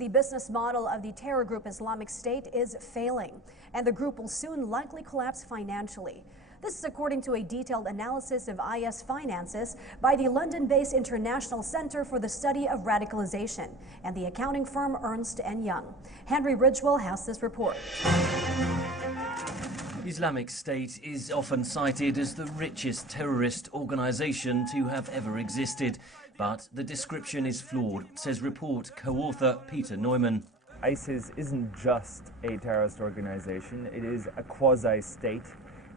The business model of the terror group Islamic State is failing, and the group will soon likely collapse financially. This is according to a detailed analysis of IS finances by the London-based International Center for the Study of Radicalization and the accounting firm Ernst & Young. Henry Ridgewell has this report. Islamic State is often cited as the richest terrorist organization to have ever existed. But the description is flawed, says report co-author Peter Neumann. ISIS isn't just a terrorist organization, it is a quasi-state,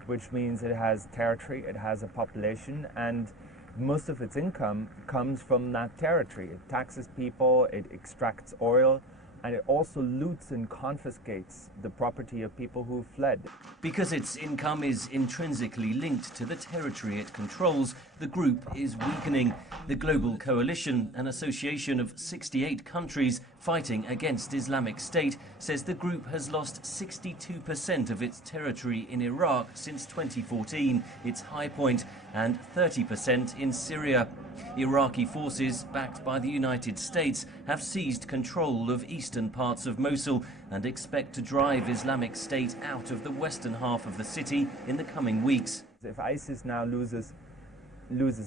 which means it has territory, it has a population, and most of its income comes from that territory. It taxes people, it extracts oil, and it also loots and confiscates the property of people who fled. Because its income is intrinsically linked to the territory it controls, the group is weakening. The global coalition, an association of 68 countries fighting against Islamic State, says the group has lost 62% of its territory in Iraq since 2014, its high point, and 30% in Syria. Iraqi forces, backed by the United States, have seized control of eastern parts of Mosul and expect to drive Islamic State out of the western half of the city in the coming weeks. If ISIS now loses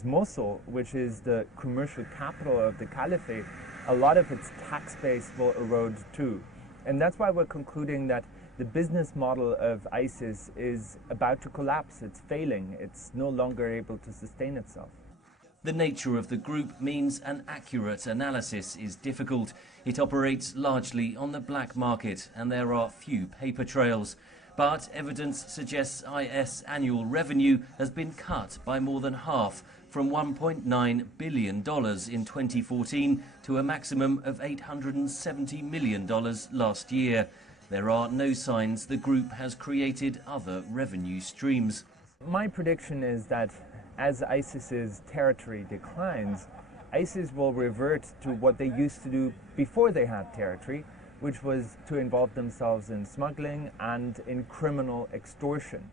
Mosul, which is the commercial capital of the caliphate, a lot of its tax base will erode too. And that's why we're concluding that the business model of ISIS is about to collapse. It's failing. It's no longer able to sustain itself. The nature of the group means an accurate analysis is difficult. It operates largely on the black market and there are few paper trails. But evidence suggests IS annual revenue has been cut by more than half, from $1.9 billion in 2014 to a maximum of $870 million last year. There are no signs the group has created other revenue streams. My prediction is that as ISIS's territory declines, ISIS will revert to what they used to do before they had territory, which was to involve themselves in smuggling and in criminal extortion.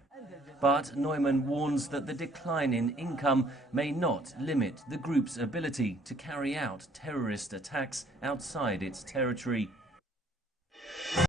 But Neumann warns that the decline in income may not limit the group's ability to carry out terrorist attacks outside its territory.